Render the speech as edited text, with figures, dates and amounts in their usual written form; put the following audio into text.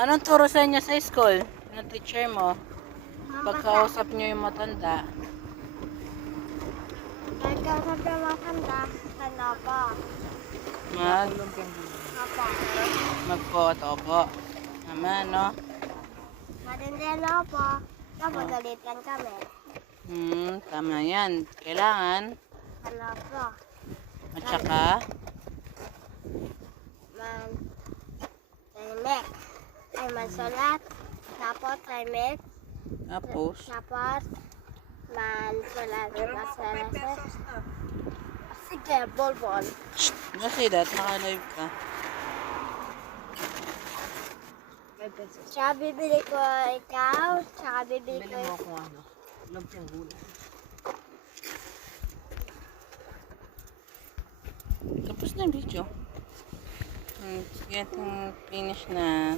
Anong turo sa inyo sa school? Ng teacher mo? Pagkausap nyo yung matanda. Pagkausap ng matanda, ano po? Opo. Magpo-opo. Tama, no? Matindi ano po? Napagalitan kami. Tama yan. Kailangan. Ano po? At saka, Tahimik. Ay mansulat. Tapos tahimik. tapos, Tapos mansulat. Sige, bol. kasi that, naka-live ka. Tsaka bibili ko ikaw. Tsaka bibili ko Kung ano, lumpiang gulay. Tapos na yung video. Sige, finish na.